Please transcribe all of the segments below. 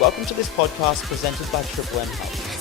Welcome to this podcast presented by Triple M Health.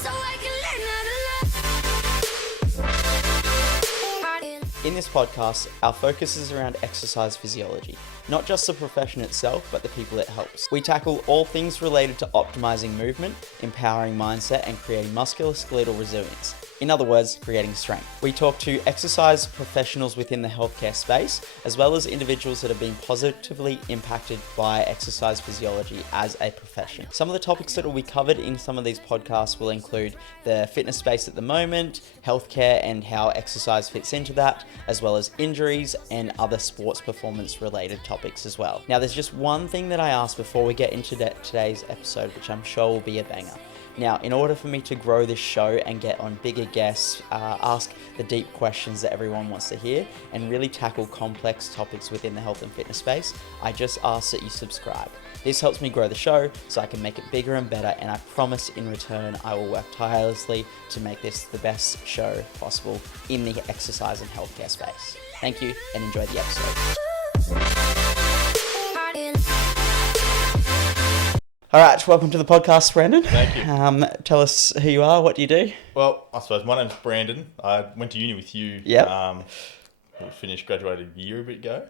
In this podcast, our focus is around exercise physiology, not just the profession itself, but the people it helps. We tackle all things related to optimizing movement, empowering mindset, and creating musculoskeletal resilience. In other words, creating strength. We talk to exercise professionals within the healthcare space, as well as individuals that have been positively impacted by exercise physiology as a profession. Some of the topics that will be covered in some of these podcasts will include the fitness space at the moment, healthcare and how exercise fits into that, as well as injuries and other sports performance related topics as well. Now, there's just one thing that I asked before we get into today's episode, which I'm sure will be a banger. Now, in order for me to grow this show and get on bigger guests, ask the deep questions that everyone wants to hear, and really tackle complex topics within the health and fitness space, I just ask that you subscribe. This helps me grow the show so I can make it bigger and better, and I promise in return I will work tirelessly to make this the best show possible in the exercise and healthcare space. Thank you and enjoy the episode. All right, welcome to the podcast, Brandon. Thank you. Tell us who you are, what do you do? Well, I suppose my name's Brandon. I went to uni with you. Yep. Graduated a year ago.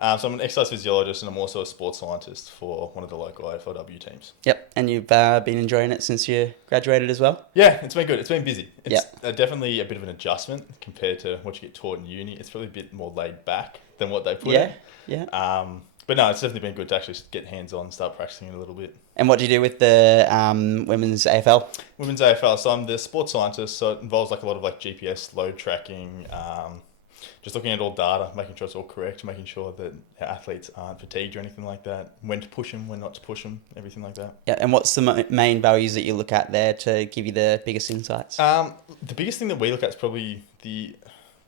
So I'm an exercise physiologist and I'm also a sports scientist for one of the local AFLW teams. Yep, and you've been enjoying it since you graduated as well? Yeah, it's been good. It's been busy. It's Yep. Definitely a bit of an adjustment compared to what you get taught in uni. It's probably a bit more laid back than what they put in. Yeah. But no, it's definitely been good to actually get hands-on and start practicing it a little bit. And what do you do with the women's AFL? Women's AFL, so I'm the sports scientist, so it involves like a lot of like GPS load tracking, just looking at all data, making sure it's all correct, making sure that our athletes aren't fatigued or anything like that, when to push them, when not to push them, everything like that. Yeah, and what's the main values that you look at there to give you the biggest insights? The biggest thing that we look at is probably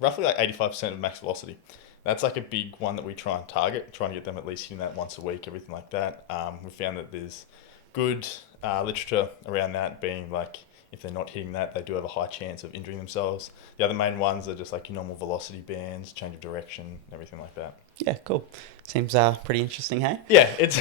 roughly like 85% of max velocity. That's like a big one that we try and target, trying to get them at least hitting that once a week, everything like that. We found that there's good literature around that, being like if they're not hitting that, they do have a high chance of injuring themselves. The other main ones are just like your normal velocity bands, change of direction, everything like that. Yeah, cool. Seems pretty interesting, hey? Yeah, it's...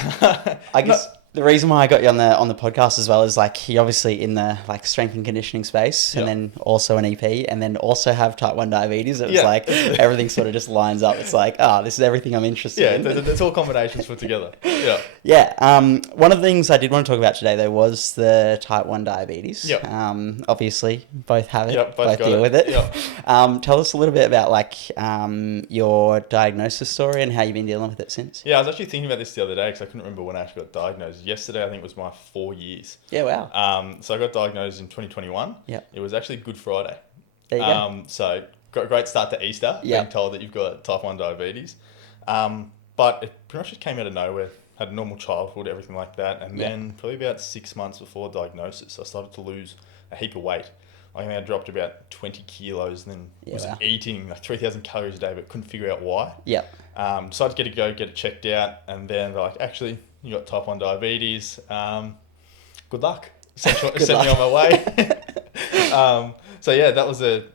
I guess the reason why I got you on the podcast as well is like you're obviously in the like strength and conditioning space, and then also an EP, and then also have type 1 diabetes. It's like everything sort of just lines up. It's like, this is everything I'm interested in. Yeah, it's all combinations put together. Yeah. Yeah. One of the things I did want to talk about today though was the type 1 diabetes. Yep. Obviously both have it, Yep, both deal with it. Yep. Tell us a little bit about like your diagnosis story and how you've been dealing with it since. Yeah, I was actually thinking about this the other day because I couldn't remember when I actually got diagnosed. Yesterday, I think, was my 4 years. Yeah, wow. So I got diagnosed in 2021. Yeah. It was actually Good Friday. There you go. So great start to Easter, being told that you've got type 1 diabetes. But it pretty much just came out of nowhere. Had a normal childhood, everything like that. And then probably about 6 months before diagnosis, I started to lose a heap of weight. I think I dropped about 20 kilos and then was eating like 3,000 calories a day, but couldn't figure out why. Yeah. Decided to get it checked out. And then they're like, actually, you got type 1 diabetes. Good luck. Sent me on my way. That was it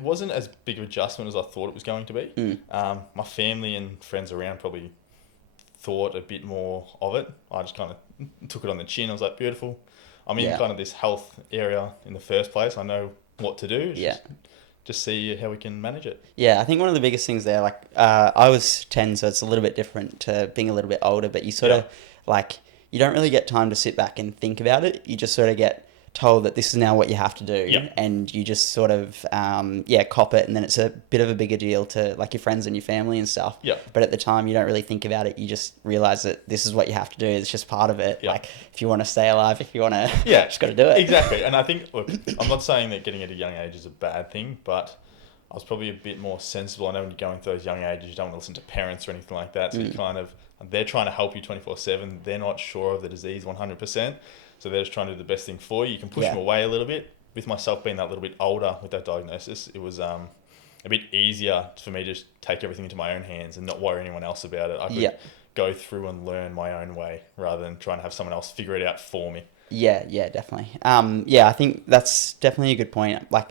wasn't as big of an adjustment as I thought it was going to be. My family and friends around probably thought a bit more of it. I just kind of took it on the chin. I was like, beautiful. I'm in kind of this health area in the first place. I know what to do. Just see how we can manage it. Yeah, I think one of the biggest things there, like I was 10, so it's a little bit different to being a little bit older, but you sort of like, you don't really get time to sit back and think about it. You just sort of get told that this is now what you have to do, and you just sort of cop it, and then it's a bit of a bigger deal to like your friends and your family and stuff. But at the time you don't really think about it. You just realize that this is what you have to do. It's just part of it. Like if you want to stay alive, if you want to just got to do it. Exactly. And I think, look, I'm not saying that getting at a young age is a bad thing, but I was probably a bit more sensible. I know when you're going through those young ages, you don't want to listen to parents or anything like that, so you kind of, they're trying to help you 24/7. They're not sure of the disease 100%. So they're just trying to do the best thing for you. You can push them away a little bit. With myself being that little bit older with that diagnosis, it was a bit easier for me to just take everything into my own hands and not worry anyone else about it. I could go through and learn my own way rather than trying to have someone else figure it out for me. Yeah, definitely. I think that's definitely a good point. Like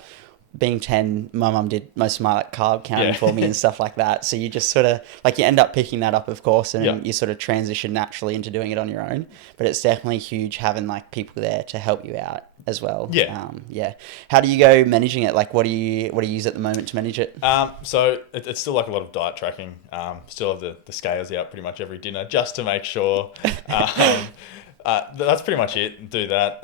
being 10, my mum did most of my like carb counting Yeah. for me and stuff like that. So you just sort of like, you end up picking that up, of course, and Yeah. you sort of transition naturally into doing it on your own. But it's definitely huge having like people there to help you out as well. Yeah. Yeah. How do you go managing it? Like, what do you use at the moment to manage it? So it's still like a lot of diet tracking. Still have the scales out pretty much every dinner just to make sure. That's pretty much it. Do that.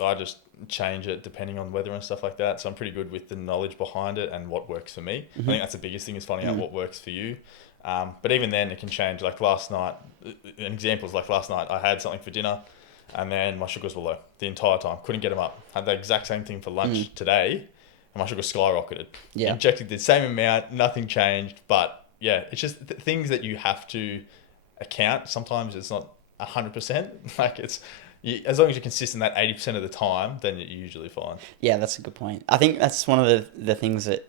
I just change it depending on weather and stuff like that. So I'm pretty good with the knowledge behind it and what works for me. I think that's the biggest thing, is finding out what works for you. But even then, it can change. Like last night, an example is like last night, I had something for dinner, and then my sugars were low the entire time. Couldn't get them up. Had the exact same thing for lunch today, and my sugar skyrocketed. Yeah. Injected the same amount, nothing changed. But yeah, it's just things that you have to account. Sometimes it's not 100%. Like as long as you're consistent that 80% of the time, then you're usually fine. Yeah, that's a good point. I think that's one of the things that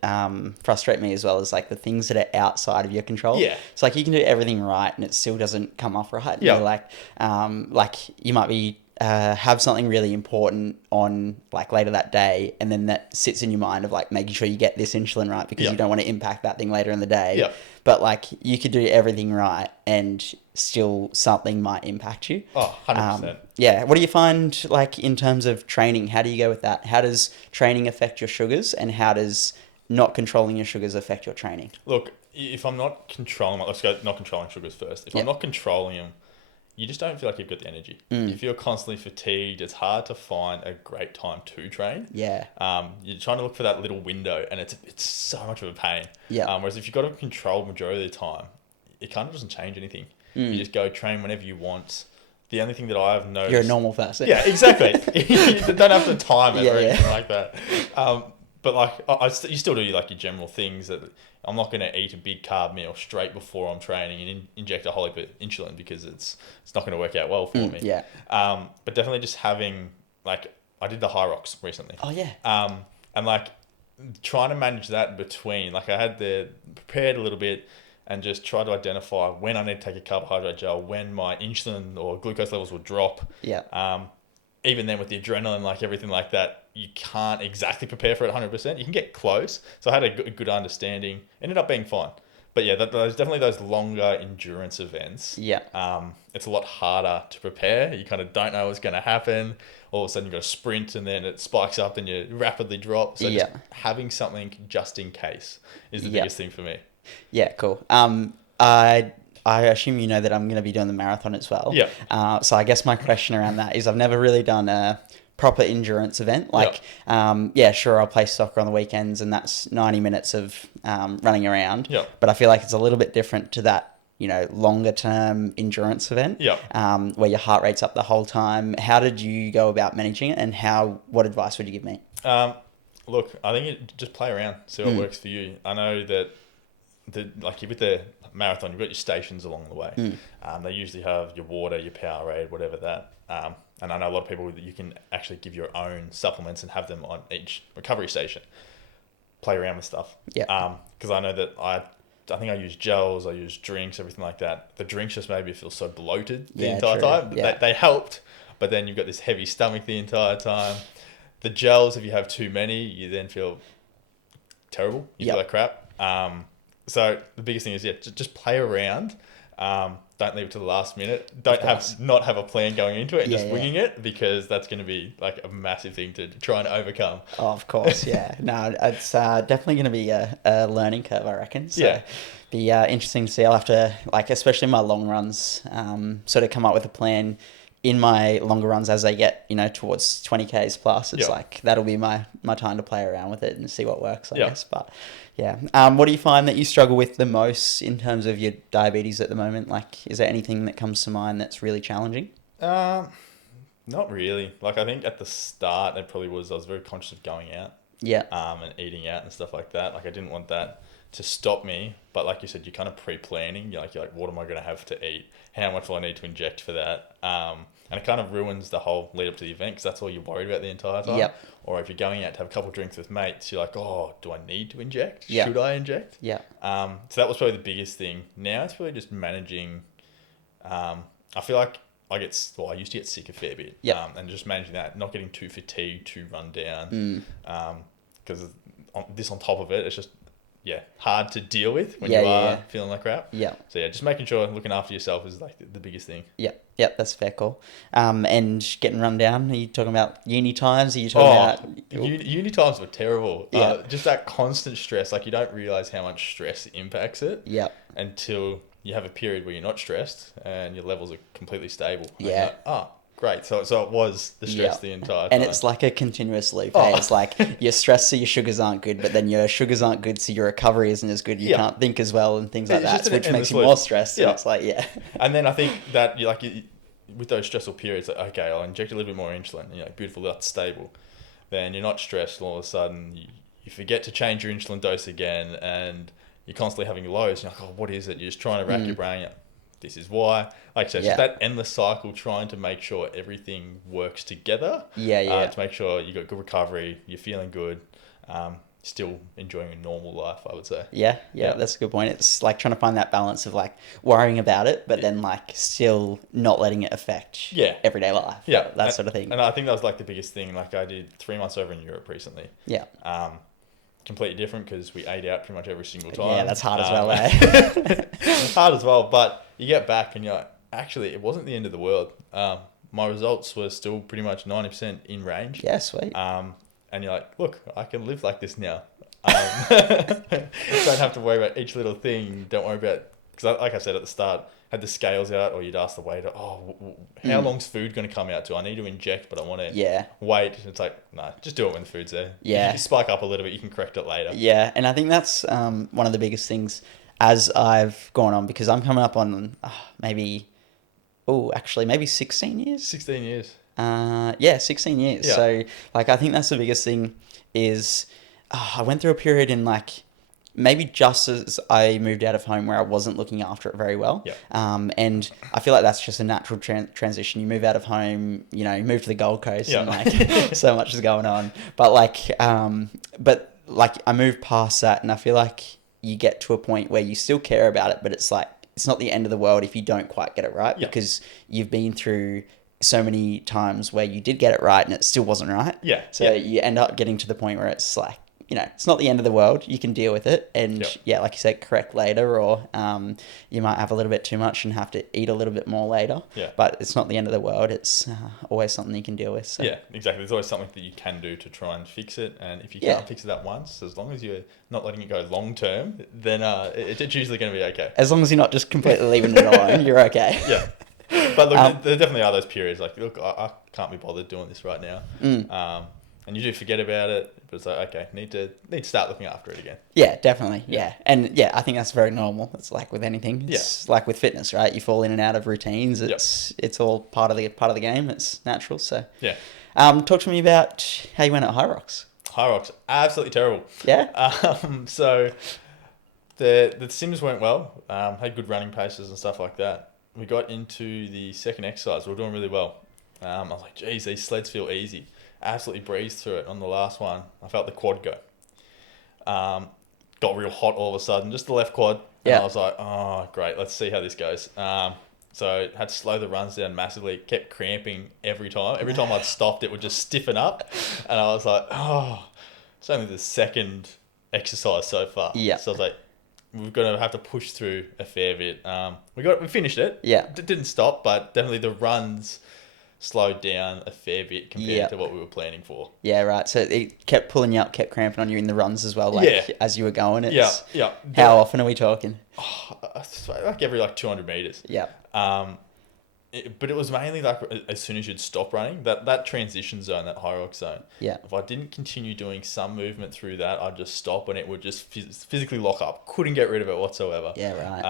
frustrate me as well, is like the things that are outside of your control. Yeah. It's like you can do everything right and it still doesn't come off right. Yeah. You know, like you might be have something really important on like later that day, and then that sits in your mind of like making sure you get this insulin right because you don't want to impact that thing later in the day. Yeah. But like you could do everything right and still something might impact you. Oh, 100%. Yeah. What do you find like in terms of training? How do you go with that? How does training affect your sugars, and how does not controlling your sugars affect your training? Look, if I'm not controlling, let's go not controlling sugars first. If I'm not controlling them, you just don't feel like you've got the energy. If you're constantly fatigued, it's hard to find a great time to train. Yeah. You're trying to look for that little window, and it's so much of a pain. Yeah. Whereas if you've got a control majority of the time, it kind of doesn't change anything. You just go train whenever you want. The only thing that I've noticed... You're a normal person. Yeah, exactly. You don't have to time it or anything like that. But like, you still do like your general things. That I'm not going to eat a big carb meal straight before I'm training and inject a whole heap of insulin, because it's not going to work out well for me. Yeah. But definitely just having, like, I did the high rocks recently. Oh yeah. And like trying to manage that between, like, I had prepared a little bit and just try to identify when I need to take a carbohydrate gel, when my insulin or glucose levels will drop. Yeah. Even then with the adrenaline, like everything like that, you can't exactly prepare for it 100%. You can get close. So I had a good understanding. Ended up being fine. But yeah, there's definitely those longer endurance events. Yeah. It's a lot harder to prepare. You kind of don't know what's going to happen. All of a sudden you've got to sprint, and then it spikes up and you rapidly drop. So just having something just in case is the biggest thing for me. Yeah, cool. I assume you know that I'm going to be doing the marathon as well. Yeah. So I guess my question around that is, I've never really done a proper endurance event. Like, sure, I'll play soccer on the weekends, and that's 90 minutes of running around. Yeah. But I feel like it's a little bit different to that, longer term endurance event. Yeah. Where your heart rate's up the whole time. How did you go about managing it, and what advice would you give me? Look, I think just play around, see what works for you. I know that with the marathon, you've got your stations along the way. They usually have your water, your Powerade, whatever that. And I know a lot of people that you can actually give your own supplements and have them on each recovery station. Play around with stuff. Yeah. Because I know that I think I use gels, I use drinks, everything like that. The drinks just made me feel so bloated the entire time. Yeah. They helped, but then you've got this heavy stomach the entire time. The gels, if you have too many, you then feel terrible. You feel like crap. So the biggest thing is, just play around. Don't leave it to the last minute. Not have a plan going into it and just winging it, because that's going to be like a massive thing to try and overcome. Oh, of course, yeah. No, it's definitely going to be a learning curve, I reckon. So be interesting to see. I'll have to, like, especially my long runs, sort of come up with a plan in my longer runs as they get, towards 20Ks plus. It's like, that'll be my time to play around with it and see what works, I guess. But yeah. What do you find that you struggle with the most in terms of your diabetes at the moment? Like, is there anything that comes to mind that's really challenging? Not really. Like, I think at the start, I was very conscious of going out. Yeah. And eating out and stuff like that. Like, I didn't want that to stop me. But like you said, you're kind of pre-planning. You're like, what am I going to have to eat? How much will I need to inject for that? And it kind of ruins the whole lead up to the event, because that's all you're worried about the entire time. Yep. Or if you're going out to have a couple of drinks with mates, you're like, oh, do I need to inject? Yep. Should I inject? Yeah. So that was probably the biggest thing. Now it's really just managing. I feel like I used to get sick a fair bit. Yeah. And just managing that, not getting too fatigued, too run down. because this on top of it, it's just hard to deal with when Yeah, you yeah, are yeah. feeling like crap. Yeah. So just making sure looking after yourself is like the biggest thing. Yeah, that's a fair call. And getting run down, are you talking about uni times? Are you talking about... Uni times were terrible. Yeah. Just that constant stress. Like, you don't realize how much stress impacts it Yeah. until you have a period where you're not stressed and your levels are completely stable. And Yeah. you're like, oh, great. So it was the stress the entire time. And it's like a continuous loop. Hey? It's like you're stressed, so your sugars aren't good, but then your sugars aren't good, so your recovery isn't as good. You can't think as well and things like It's just that, an which makes you endless more loop. stressed. Yeah. And it's like, And then I think that with those stressful periods, like, okay, I'll inject a little bit more insulin. Beautiful, that's stable. Then you're not stressed, and all of a sudden you forget to change your insulin dose again, and you're constantly having lows. You're like, oh, what is it? You're just trying to rack your brain. This is why. Like I said, just that endless cycle, trying to make sure everything works together. To make sure you got good recovery, you're feeling good, still enjoying a normal life, I would say. Yeah, that's a good point. It's like trying to find that balance of like worrying about it, but then like still not letting it affect everyday life. Yeah. That sort of thing. And I think that was like the biggest thing. Like, I did 3 months over in Europe recently. Yeah. Completely different because we ate out pretty much every single time. Yeah, that's hard as well, eh? It's hard as well, but you get back and you're like, actually, it wasn't the end of the world. My results were still pretty much 90% in range. Yeah, sweet. And you're like, look, I can live like this now. Don't have to worry about each little thing. Don't worry about, because like I said at the start, had the scales out, or you'd ask the waiter, how long's food going to come out to? I need to inject, but I want to wait. It's like, no, just do it when the food's there. Yeah. If you spike up a little bit, you can correct it later. Yeah, and I think that's one of the biggest things as I've gone on, because I'm coming up on maybe 16 years. 16 years. 16 years. Yeah. So like, I think that's the biggest thing is I went through a period in like maybe just as I moved out of home where I wasn't looking after it very well. Yeah. And I feel like that's just a natural transition. You move out of home, you move to the Gold Coast and like so much is going on. But like I moved past that, and I feel like you get to a point where you still care about it, but it's like, it's not the end of the world if you don't quite get it right, because you've been through so many times where you did get it right and it still wasn't right. Yeah. So you end up getting to the point where it's like, it's not the end of the world. You can deal with it. And like you said, correct later, or you might have a little bit too much and have to eat a little bit more later. Yeah. But it's not the end of the world. It's always something you can deal with. So. Yeah, exactly. There's always something that you can do to try and fix it. And if you can't fix it at once, as long as you're not letting it go long term, then it's usually going to be okay. As long as you're not just completely leaving it alone, you're okay. Yeah. But look, there definitely are those periods like, look, I can't be bothered doing this right now. And you do forget about it, but it's like, okay, need to start looking after it again. Yeah, definitely. Yeah. And I think that's very normal. It's like with anything. It's like with fitness, right? You fall in and out of routines. It's all part of the game. It's natural. So talk to me about how you went at High Rocks. High Rocks, absolutely terrible. Yeah. So the sims went well. Had good running paces and stuff like that. We got into the second exercise. We were doing really well. I was like, geez, these sleds feel easy. Absolutely breezed through it. On the last one, I felt the quad go. Got real hot all of a sudden, just the left quad. And I was like, oh, great, let's see how this goes. So had to slow the runs down massively. Kept cramping every time. Every time I'd stopped, it would just stiffen up. And I was like, oh, it's only the second exercise so far. Yeah. So I was like, we're going to have to push through a fair bit. We finished it. Yeah. Didn't stop, but definitely the runs slowed down a fair bit compared to what we were planning for. Yeah, right. So it kept pulling you up, kept cramping on you in the runs as well, like as you were going. It's, How often are we talking? Like every 200 meters. Yeah. But it was mainly like as soon as you'd stop running, that transition zone, that high rock zone. Yeah. If I didn't continue doing some movement through that, I'd just stop and it would just physically lock up. Couldn't get rid of it whatsoever. Yeah, right.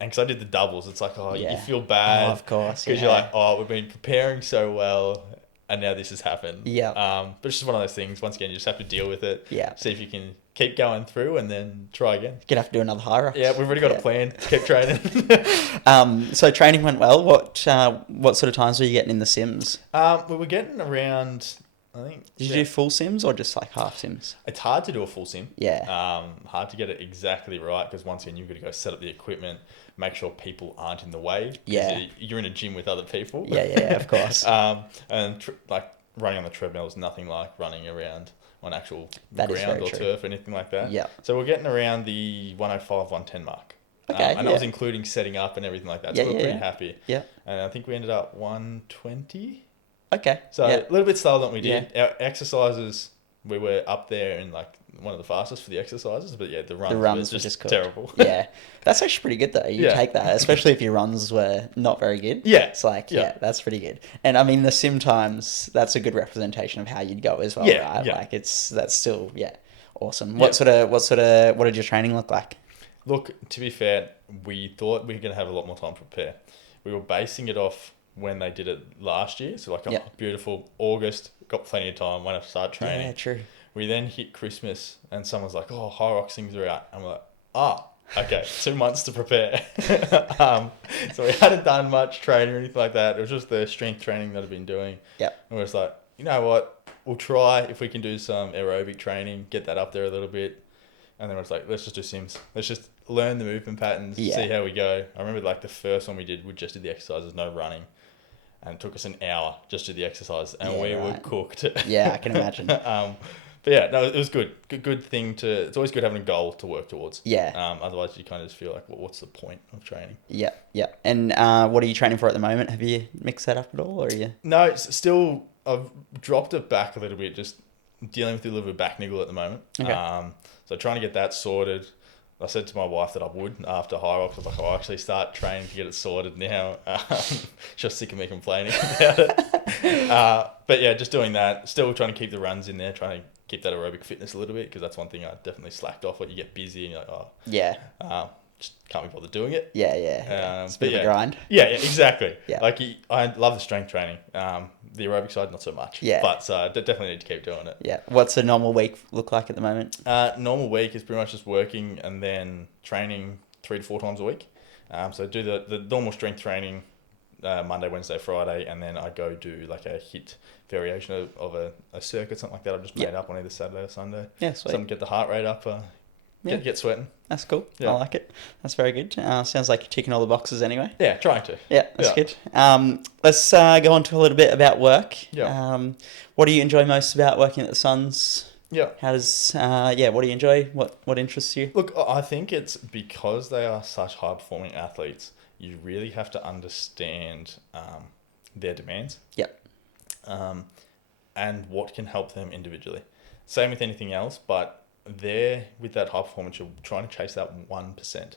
And because I did the doubles, it's like, you feel bad. Oh, of course. Because you're like, we've been preparing so well and now this has happened. Yeah. But it's just one of those things. Once again, you just have to deal with it. Yeah. See if you can keep going through and then try again. You're going to have to do another high rocks. Yeah, we've already got a plan. Keep training. So training went well. What sort of times were you getting in the sims? We were getting around, I think... Did you do full sims or just like half sims? It's hard to do a full sim. Yeah. Hard to get it exactly right because once again, you've got to go set up the equipment, make sure people aren't in the way. Yeah. You're in a gym with other people. Yeah, of course. And running on the treadmill is nothing like running around on actual That is ground very or true. turf or anything like that. Yeah. So we're getting around the 105, 110 mark. Okay. And that was including setting up and everything like that. So we're pretty happy. Yeah. And I think we ended up 120. Okay. So a little bit slower than we did. Yeah. Our exercises, we were up there in like one of the fastest for the exercises, but the runs were just cooked. terrible. Yeah. That's actually pretty good though. You take that, especially if your runs were not very good. Yeah. It's like, that's pretty good. And I mean, the sim times, that's a good representation of how you'd go as well, right? Yeah. Like that's still, awesome. What did your training look like? Look, to be fair, we thought we were going to have a lot more time to prepare. We were basing it off when they did it last year. So like, beautiful August, got plenty of time, went to start training. Yeah, true. We then hit Christmas and someone's like, oh, High Rocks things are out. And we're like, okay, 2 months to prepare. So we hadn't done much training or anything like that. It was just the strength training that I've been doing. Yeah. And we're just like, you know what? We'll try if we can do some aerobic training, get that up there a little bit. And then we're just like, let's just do sims. Let's just learn the movement patterns, see how we go. I remember like the first one we just did the exercises, no running. And it took us an hour just to do the exercise. And we were cooked. Yeah, I can imagine. But yeah, no, it was good. Good thing to. It's always good having a goal to work towards. Yeah. Otherwise, you kind of just feel like, well, what's the point of training? Yeah. Yeah. And what are you training for at the moment? Have you mixed that up at all, or are you? No, it's still. I've dropped it back a little bit. Just dealing with a little bit of back niggle at the moment. Okay. So trying to get that sorted. I said to my wife that I would after High Rocks. I was like, I'll actually start training to get it sorted now. Just sick of me complaining about it. But yeah, just doing that. Still trying to keep the runs in there. Trying to keep that aerobic fitness a little bit, because that's one thing I definitely slacked off. When you get busy and you're like, just can't be bothered doing it. Yeah. It's a bit of a grind. Yeah, exactly. Yeah. Like I love the strength training. The aerobic side, not so much. Yeah. But definitely need to keep doing it. Yeah. What's a normal week look like at the moment? Normal week is pretty much just working and then training 3 to 4 times a week. So do the normal strength training Monday, Wednesday, Friday, and then I go do like a HIIT variation of a circuit, something like that. I've just made up on either Saturday or Sunday. Yeah, sweet. Something to get the heart rate up. Get sweating. That's cool. Yeah. I like it. That's very good. Sounds like you're ticking all the boxes anyway. Yeah, trying to. Yeah, that's good. Let's go on to a little bit about work. Yeah. What do you enjoy most about working at the Suns? Yeah. How does what do you enjoy? What interests you? Look, I think it's because they are such high performing athletes, you really have to understand their demands. Yep. And what can help them individually. Same with anything else, but there with that high performance, you're trying to chase that 1%.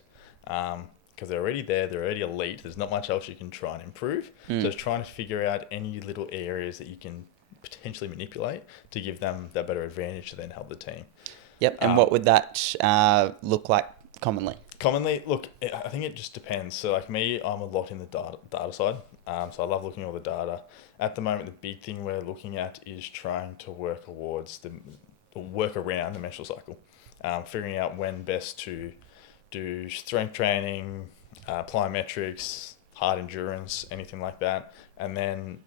Because they're already there, they're already elite. There's not much else you can try and improve. So it's trying to figure out any little areas that you can potentially manipulate to give them that better advantage to then help the team. Yep. And what would that look like commonly? Commonly, look, I think it just depends. So like me, I'm a lot in the data side. So I love looking at all the data. At the moment, the big thing we're looking at is trying to work around the menstrual cycle. Figuring out when best to do strength training, plyometrics, hard endurance, anything like that. And then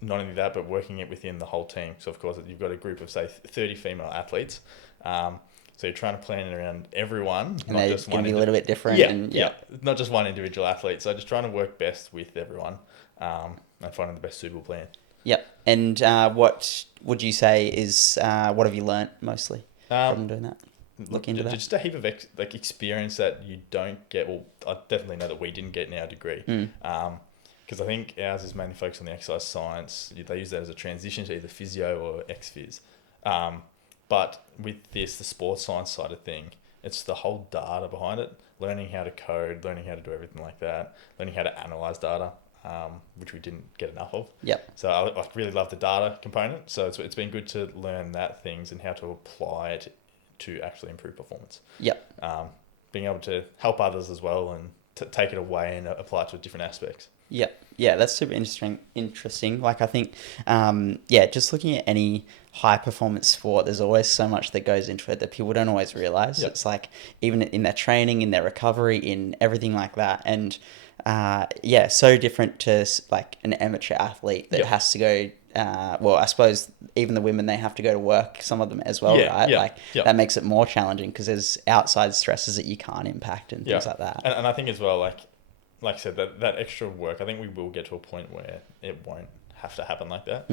not only that, but working it within the whole team. So of course, you've got a group of say 30 female athletes. So you're trying to plan it around everyone, and not just one. Be a little bit different. Yeah, not just one individual athlete. So just trying to work best with everyone, and finding the best suitable plan. Yep. And what would you say is what have you learnt mostly from doing that? Look into that. Just a heap of experience that you don't get. Well, I definitely know that we didn't get in our degree. Because I think ours is mainly focused on the exercise science. They use that as a transition to either physio or ex-phys. But with the sports science side of thing, it's the whole data behind it. Learning how to code, learning how to do everything like that, learning how to analyze data, which we didn't get enough of. Yep. So I really love the data component. So it's been good to learn that things and how to apply it to actually improve performance. Yep. Being able to help others as well and take it away and apply it to different aspects. Yep. Yeah, that's super interesting. Like I think, just looking at any high performance sport, there's always so much that goes into it that people don't always realize. Yep. It's like even in their training, in their recovery, in everything like that. And so different to like an amateur athlete that has to go. I suppose even the women, they have to go to work, some of them as well, right? That makes it more challenging because there's outside stresses that you can't impact and things like that. And I think as well, like I said, that extra work, I think we will get to a point where it won't have to happen like that.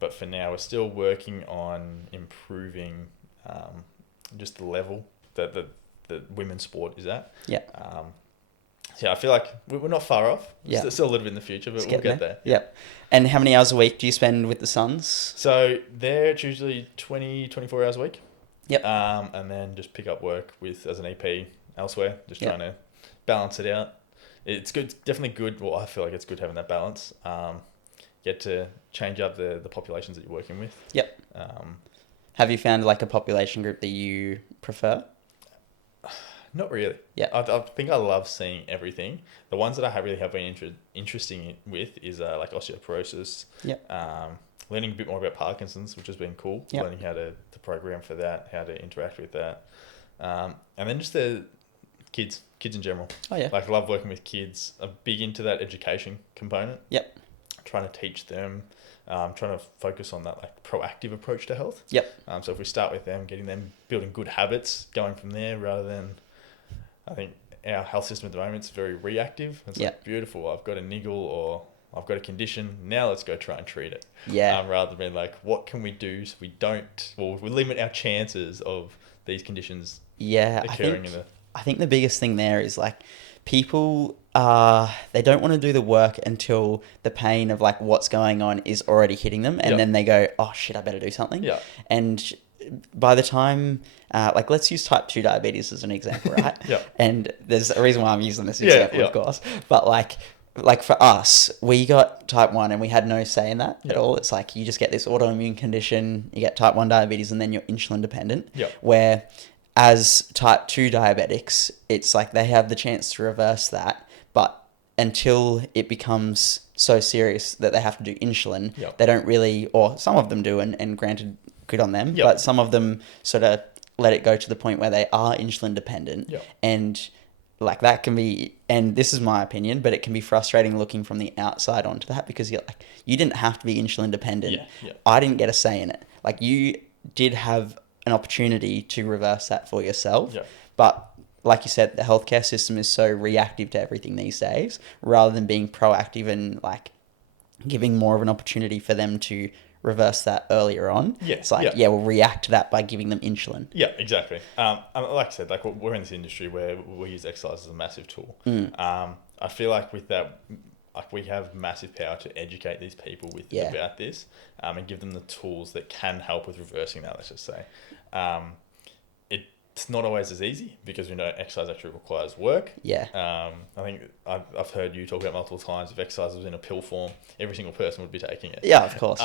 But for now, we're still working on improving just the level that the women's sport is at. Yeah. So yeah, I feel like we're not far off. Yeah. Still a little bit in the future, but we'll get there. Yep. And how many hours a week do you spend with the Suns? So it's usually 20, 24 hours a week. Yep. And then just pick up work as an EP elsewhere, just trying to balance it out. It's good, definitely good. Well, I feel like it's good having that balance. Get to change up the populations that you're working with. Yep. Have you found like a population group that you prefer? Not really. Yeah. I think I love seeing everything. The ones that I really have been interesting with is like osteoporosis. Yep. Learning a bit more about Parkinson's, which has been cool. Yep. Learning how to program for that, how to interact with that. And then just the kids in general. Oh, yeah. Like, I love working with kids. I'm big into that education component. Yep. Trying to teach them, trying to focus on that like proactive approach to health. Yep. So if we start with them, getting them building good habits, going from there rather than, I think our health system at the moment is very reactive. It's like, beautiful, I've got a niggle or I've got a condition, now let's go try and treat it. Yeah. Rather than being like, what can we do so we limit our chances of these conditions occurring I think the biggest thing there is like people they don't want to do the work until the pain of like what's going on is already hitting them, and then they go, oh shit, I better do something. Yeah. And by the time like let's use type 2 diabetes as an example, right? Yeah. And there's a reason why I'm using this example, of course, but like for us, we got type 1 and we had no say in that at all. It's like you just get this autoimmune condition, you get type 1 diabetes, and then you're insulin dependent. Where as type 2 diabetics, it's like they have the chance to reverse that, but until it becomes so serious that they have to do insulin, they don't really, or some of them do, and granted, good on them, but some of them sort of let it go to the point where they are insulin dependent. And like that can be, and this is my opinion, but it can be frustrating looking from the outside onto that, because you're like, you didn't have to be insulin dependent. I didn't get a say in it. Like, you did have an opportunity to reverse that for yourself. But like you said, the healthcare system is so reactive to everything these days, rather than being proactive and like giving more of an opportunity for them to reverse that earlier on. It's like, we'll react to that by giving them insulin. Yeah, exactly. And like I said, like, we're in this industry where we use exercise as a massive tool. I feel like with that, like, we have massive power to educate these people about this, and give them the tools that can help with reversing that, let's just say. It's not always as easy, because we know exercise actually requires work. I think I've heard you talk about multiple times, if exercise was in a pill form, every single person would be taking it. Yeah, of course,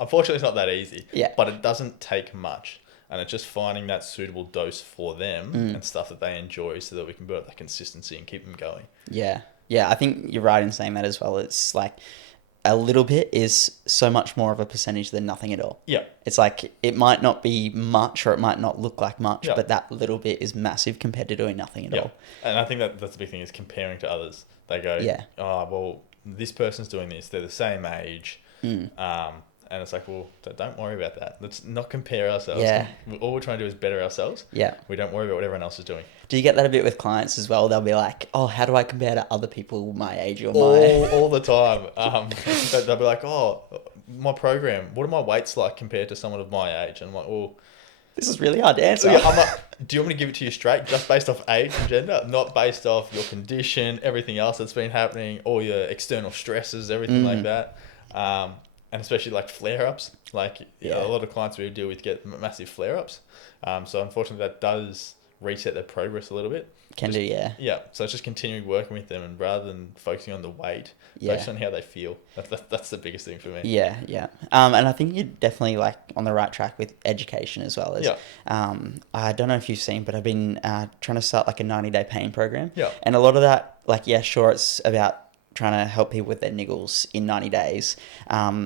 unfortunately, it's not that easy. Yeah. But it doesn't take much. And it's just finding that suitable dose for them and stuff that they enjoy, so that we can build up that consistency and keep them going. Yeah, I think you're right in saying that as well. It's like a little bit is so much more of a percentage than nothing at all. It's like, it might not be much, or it might not look like much, but that little bit is massive compared to doing nothing at all. And I think that's the big thing, is comparing to others. They go, oh, well, this person's doing this, they're the same age. And it's like, well, don't worry about that. Let's not compare ourselves. All we're trying to do is better ourselves. We don't worry about what everyone else is doing. Do you get that a bit with clients as well? They'll be like, oh, how do I compare to other people my age or all the time. They'll be like, oh, my program, what are my weights like compared to someone of my age? And I'm like, well, this is really hard to answer. I'm like, do you want me to give it to you straight, just based off age and gender, not based off your condition, everything else that's been happening, all your external stresses, everything like that. And especially like flare-ups, like a lot of clients we deal with get massive flare-ups. So unfortunately, that does reset their progress a little bit. Yeah. So it's just continuing working with them, and rather than focusing on the weight, focus on how they feel. That's the biggest thing for me. Yeah. And I think you're definitely like on the right track with education as well. As I don't know if you've seen, but I've been trying to start like a 90-day pain program. And a lot of that, like, sure, it's about trying to help people with their niggles in 90 days,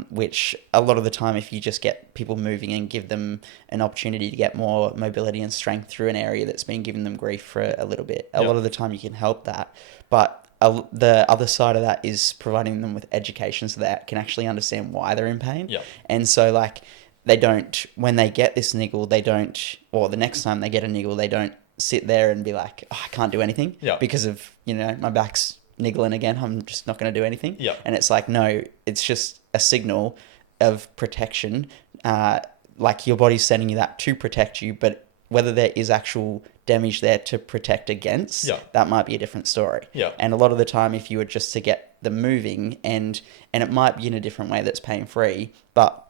which a lot of the time, if you just get people moving and give them an opportunity to get more mobility and strength through an area that's been giving them grief for a little bit, a lot of the time you can help that. But the other side of that is providing them with education, so they can actually understand why they're in pain. And so, like, they don't, when they get this niggle, they don't, or the next time they get a niggle, they don't sit there and be like, oh, I can't do anything because of, my back's niggling again, I'm just not going to do anything. And it's like, no, it's just a signal. of protection, like your body's sending you that to protect you, but whether there is actual damage there to protect against, that might be a different story. Yeah. And a lot of the time, if you were just to get them moving, and it might be in a different way that's pain-free, but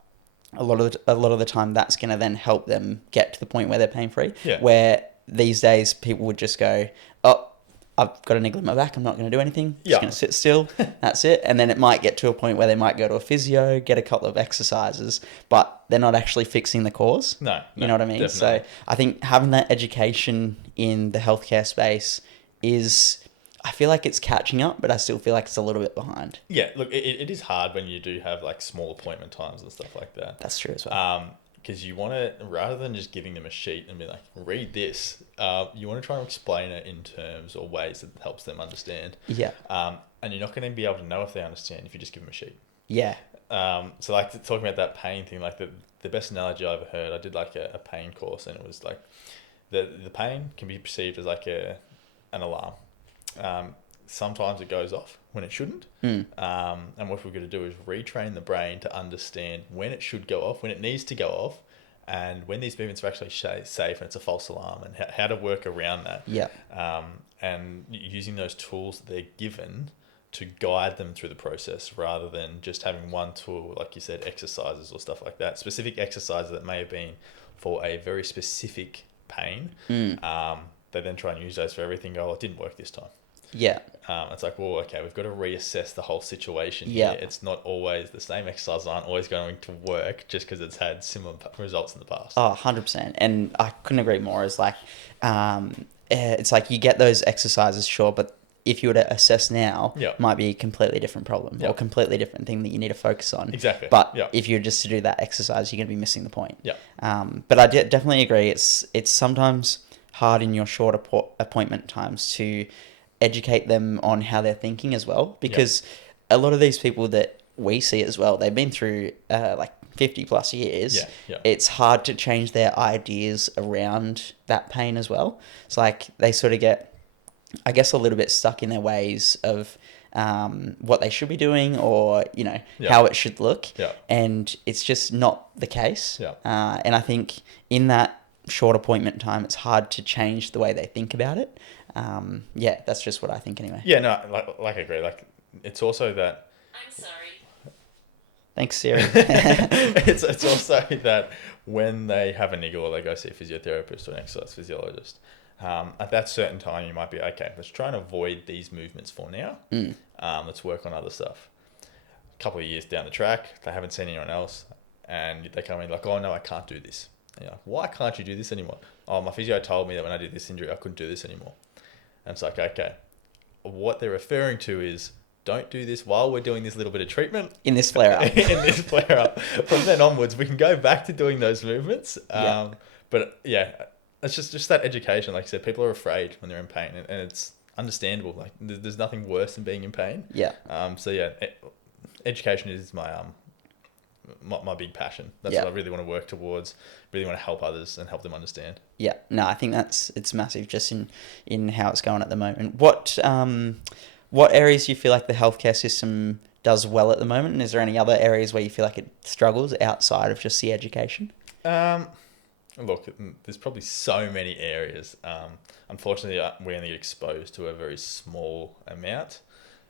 a lot of the time that's going to then help them get to the point where they're pain-free. Yeah. Where these days people would just go, oh, I've got a niggle in my back, I'm not going to do anything, just going to sit still, that's it. And then it might get to a point where they might go to a physio, get a couple of exercises, but they're not actually fixing the cause. No, you know what I mean? Definitely. So I think having that education in the healthcare space is, I feel like it's catching up, but I still feel like it's a little bit behind. Yeah, look, it is hard when you do have like small appointment times and stuff like that. That's true as well. Because you want to, rather than just giving them a sheet and be like, read this, you want to try and explain it in terms or ways that helps them understand. Yeah. And you're not going to be able to know if they understand if you just give them a sheet. Yeah. So like talking about that pain thing, like the best analogy I ever heard, I did like a pain course, and it was like the pain can be perceived as like an alarm. Sometimes it goes off when it shouldn't. And what we're going to do is retrain the brain to understand when it should go off, when it needs to go off, and when these movements are actually safe and it's a false alarm, and how to work around that. Yeah. And using those tools that they're given to guide them through the process, rather than just having one tool, like you said, exercises or stuff like that, specific exercises that may have been for a very specific pain. They then try and use those for everything. Go, oh, it didn't work this time. Yeah. It's like, well, okay, we've got to reassess the whole situation Yeah. here. It's not always, the same exercises aren't always going to work just because it's had similar results in the past. Oh, 100%. And I couldn't agree more. It's like, it's like you get those exercises, sure, but if you were to assess now, might be a completely different problem or completely different thing that you need to focus on. Exactly. But if you're just to do that exercise, you're going to be missing the point. Yeah. But I definitely agree. It's sometimes hard in your short appointment times to educate them on how they're thinking as well, because a lot of these people that we see as well, they've been through like 50 plus years. It's hard to change their ideas around that pain as well. It's like they sort of get, I guess, a little bit stuck in their ways of what they should be doing, or how it should look, and it's just not the case. And I think in that short appointment time, it's hard to change the way they think about it. That's just what I think anyway. Yeah, no, like I agree. Like, it's also that. I'm sorry. Thanks, Siri. it's also that when they have a niggle or they go see a physiotherapist or an exercise physiologist, at that certain time you might be, okay, let's try and avoid these movements for now. Let's work on other stuff. A couple of years down the track, they haven't seen anyone else, and they come in like, oh no, I can't do this. And you're like, why can't you do this anymore? Oh, my physio told me that when I did this injury, I couldn't do this anymore. And it's like, okay, what they're referring to is, don't do this while we're doing this little bit of treatment. In this flare-up. In this flare-up. From then onwards, we can go back to doing those movements. But yeah, it's just that education. Like I said, people are afraid when they're in pain, and it's understandable. Like, there's nothing worse than being in pain. Yeah. Education is my big passion. That's what I really want to work towards. Really want to help others and help them understand. Yeah. No, I think it's massive just in how it's going at the moment. What areas do you feel like the healthcare system does well at the moment? And is there any other areas where you feel like it struggles outside of just the education? Look, there's probably so many areas. Unfortunately, we only get exposed to a very small amount.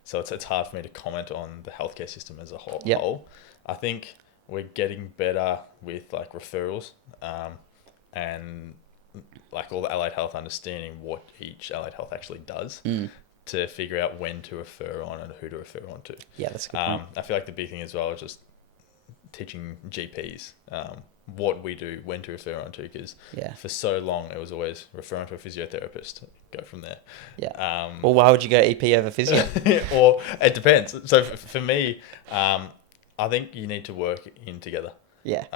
So it's hard for me to comment on the healthcare system as a whole. I think we're getting better with like referrals, and like all the allied health understanding what each allied health actually does to figure out when to refer on and who to refer on to. Yeah, that's a good point. I feel like the big thing as well is just teaching GPs what we do, when to refer on to, because for so long it was always referring to a physiotherapist, go from there. Well, why would you go EP over physio? Or it depends. So for me, I think you need to work in together. There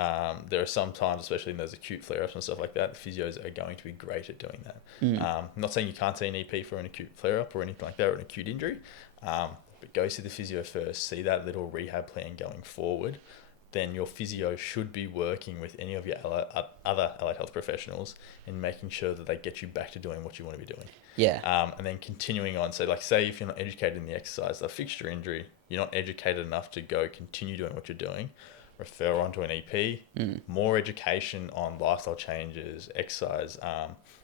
are some times, especially in those acute flare-ups and stuff like that, the physios are going to be great at doing that. I'm not saying you can't see an EP for an acute flare-up or anything like that, or an acute injury, but go see the physio first, see that little rehab plan going forward. Then your physio should be working with any of your other allied health professionals in making sure that they get you back to doing what you want to be doing. And then continuing on. So like, say if you're not educated in the exercise, a fixture injury, you're not educated enough to go continue doing what you're doing. referral onto an EP, more education on lifestyle changes, exercise,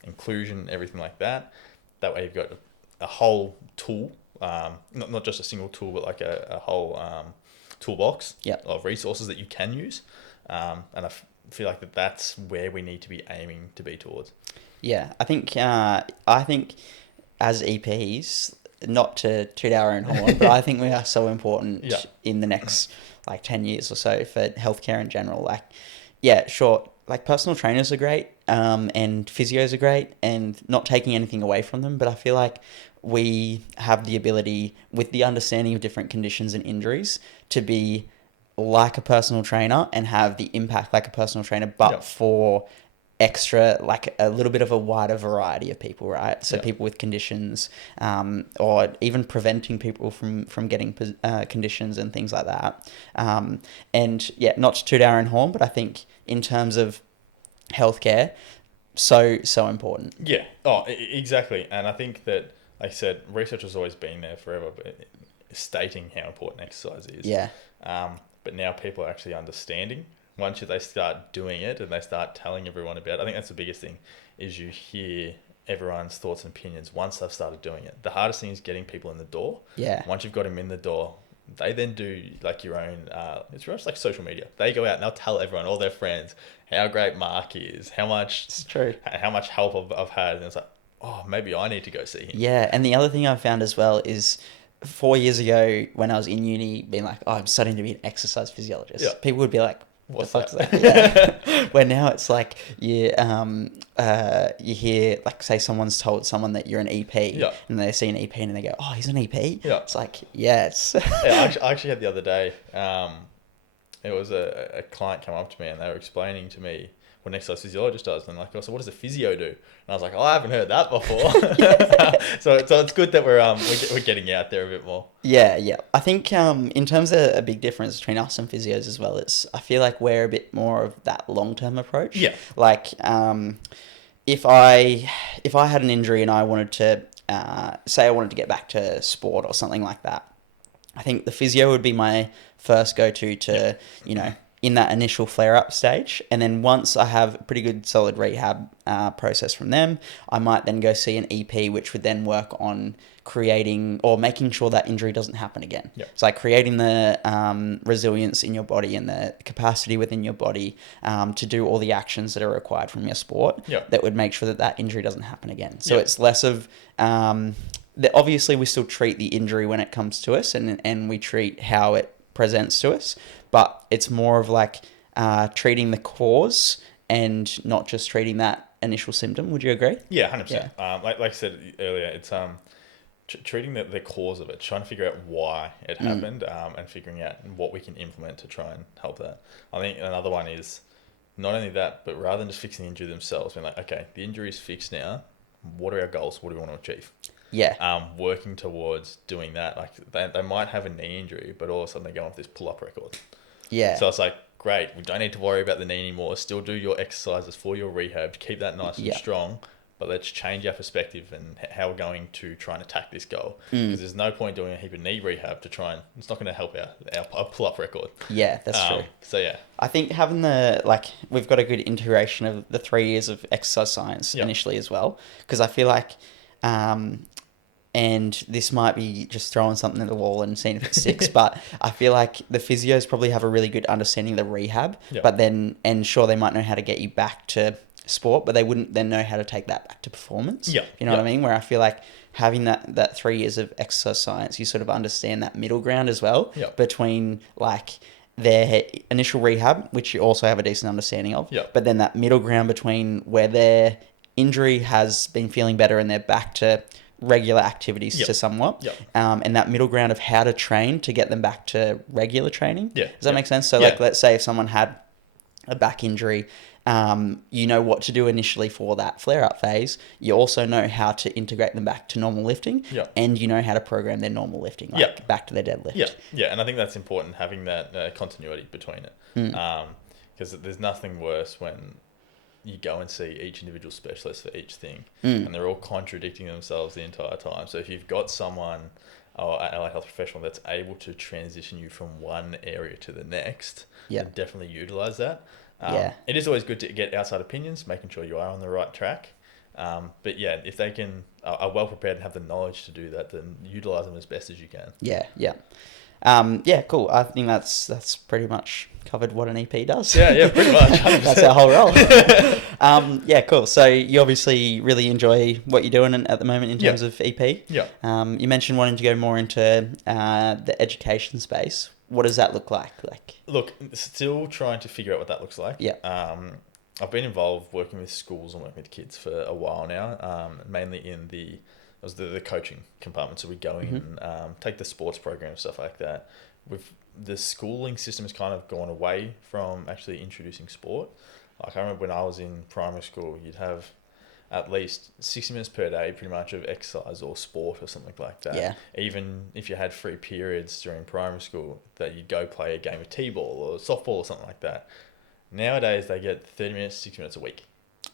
inclusion, everything like that. That way you've got a whole tool, not just a single tool, but like a whole toolbox of resources that you can use. And feel like that's where we need to be aiming to be towards. Yeah, I think as EPs, not to toot our own horn, but I think we are so important in the next 10 years or so for healthcare in general. Like, yeah, sure, like personal trainers are great, and physios are great, and not taking anything away from them, but I feel like we have the ability, with the understanding of different conditions and injuries, to be like a personal trainer and have the impact like a personal trainer, but for extra, like a little bit of a wider variety of people, right? So people with conditions, or even preventing people from getting conditions and things like that. And yeah, not to toot our own horn, but I think in terms of healthcare, so important. Yeah. Exactly. And I think that, like I said, research has always been there forever, but stating how important exercise is. Yeah. But now people are actually understanding. Once they start doing it and they start telling everyone about it, I think that's the biggest thing, is you hear everyone's thoughts and opinions once they've started doing it. The hardest thing is getting people in the door. Yeah. Once you've got them in the door, they then do like your own, it's just like social media. They go out and they'll tell everyone, all their friends, how great Mark is, how much help I've had. And it's like, oh, maybe I need to go see him. Yeah, and the other thing I found as well is 4 years ago when I was in uni, being like, oh, I'm studying to be an exercise physiologist. Yeah. People would be like, what's the fuck's that? Yeah. Where now it's like you hear, like, say someone's told someone that you're an EP, and they see an EP and they go, oh, he's an EP. Yeah. It's like, yes. I actually had the other day. It was a client come up to me and they were explaining to me what an exercise physiologist does. And I'm like, oh, so what does a physio do? And I was like, oh, I haven't heard that before. So it's good that we're getting out there a bit more. Yeah. I think in terms of a big difference between us and physios as well, I feel like we're a bit more of that long-term approach. Yeah. Like if I had an injury and I wanted to, say I wanted to get back to sport or something like that, I think the physio would be my first go-to to, in that initial flare-up stage. And then once I have a pretty good solid rehab process from them, I might then go see an EP, which would then work on creating or making sure that injury doesn't happen again. Yep. It's like creating the resilience in your body and the capacity within your body to do all the actions that are required from your sport that would make sure that injury doesn't happen again. So it's less of... obviously, we still treat the injury when it comes to us, and we treat how it presents to us, but it's more of like treating the cause and not just treating that initial symptom. Would you agree? Yeah, 100%. Like I said earlier, it's treating the cause of it, trying to figure out why it happened, and figuring out what we can implement to try and help that. I think another one is not only that, but rather than just fixing the injury themselves, being like, okay, the injury is fixed now. What are our goals? What do we want to achieve? Yeah. Working towards doing that. Like they might have a knee injury, but all of a sudden they go off this pull-up record. Yeah. So it's like, great, we don't need to worry about the knee anymore. Still do your exercises for your rehab to keep that nice and strong. But let's change our perspective and how we're going to try and attack this goal. Because there's no point doing a heap of knee rehab to try and... It's not going to help our pull-up record. Yeah, that's true. So, yeah. I think having we've got a good integration of the 3 years of exercise science initially as well. Because I feel like... and this might be just throwing something at the wall and seeing if it sticks, but I feel like the physios probably have a really good understanding of the rehab, but then... And sure, they might know how to get you back to... sport, but they wouldn't then know how to take that back to performance. You know what I mean? Where I feel like having that 3 years of exercise science, you sort of understand that middle ground as well between like their initial rehab, which you also have a decent understanding of, but then that middle ground between where their injury has been feeling better and they're back to regular activities to somewhat, and that middle ground of how to train to get them back to regular training. Does that make sense? So like, let's say if someone had a back injury, you know what to do initially for that flare-up phase. You also know how to integrate them back to normal lifting, and you know how to program their normal lifting, back to their deadlift. And I think that's important, having that continuity between it, because there's nothing worse when you go and see each individual specialist for each thing, and they're all contradicting themselves the entire time. So if you've got someone or an allied health professional that's able to transition you from one area to the next, Yeah. then definitely utilize that. Yeah. It is always good to get outside opinions, making sure you are on the right track. But yeah, if they are well prepared and have the knowledge to do that, then utilize them as best as you can. Yeah. Yeah. Yeah, cool. I think that's pretty much covered what an EP does. Yeah, pretty much. That's our whole role. Yeah, cool. So you obviously really enjoy what you're doing at the moment in terms of EP. Yeah. You mentioned wanting to go more into the education space. What does that look like? Look, still trying to figure out what that looks like. Yeah. I've been involved working with schools and working with kids for a while now, mainly in the coaching compartment. So we go in and take the sports program, stuff like that. The schooling system has kind of gone away from actually introducing sport. Like I remember when I was in primary school, you'd have at least 60 minutes per day pretty much of exercise or sport or something like that. Yeah. Even if you had free periods during primary school, that you'd go play a game of t-ball or softball or something like that. Nowadays, they get 30 minutes, 60 minutes a week.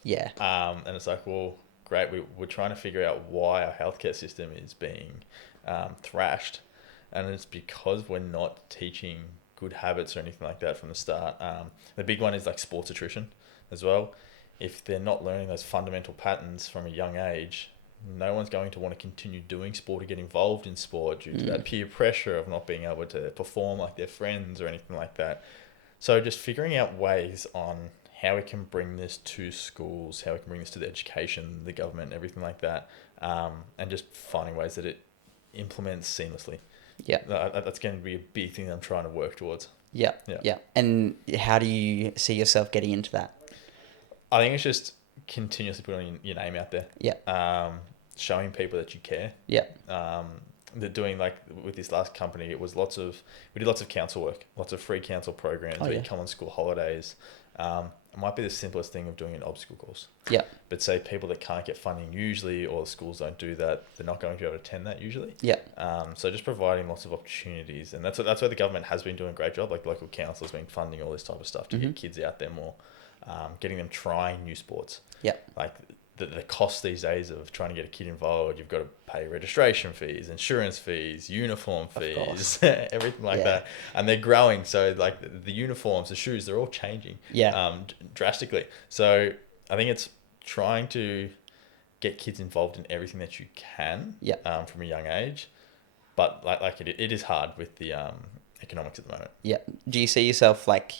Yeah. And it's like, well, great. We're trying to figure out why our healthcare system is being thrashed. And it's because we're not teaching good habits or anything like that from the start. The big one is like sports attrition as well. If they're not learning those fundamental patterns from a young age, no one's going to want to continue doing sport or get involved in sport due to that peer pressure of not being able to perform like their friends or anything like that. So just figuring out ways on how we can bring this to schools, how we can bring this to the education, the government, everything like that, and just finding ways that it implements seamlessly. Yeah. That's going to be a big thing that I'm trying to work towards. Yeah. And how do you see yourself getting into that? I think it's just continuously putting your name out there. Yeah. Showing people that you care. Yeah. They're doing like with this last company, we did lots of council work, lots of free council programs where you come on school holidays. It might be the simplest thing of doing an obstacle course. Yeah. But say people that can't get funding usually, or the schools don't do that, they're not going to be able to attend that usually. Yeah. So just providing lots of opportunities, and that's where the government has been doing a great job. Like local council has been funding all this type of stuff to get kids out there more, getting them trying new sports. Yeah. Like the cost these days of trying to get a kid involved, you've got to pay registration fees, insurance fees, uniform fees, everything like that. And they're growing. So like the uniforms, the shoes, they're all changing drastically. So I think it's trying to get kids involved in everything that you can from a young age. But like it is hard with the economics at the moment. Yeah. Do you see yourself like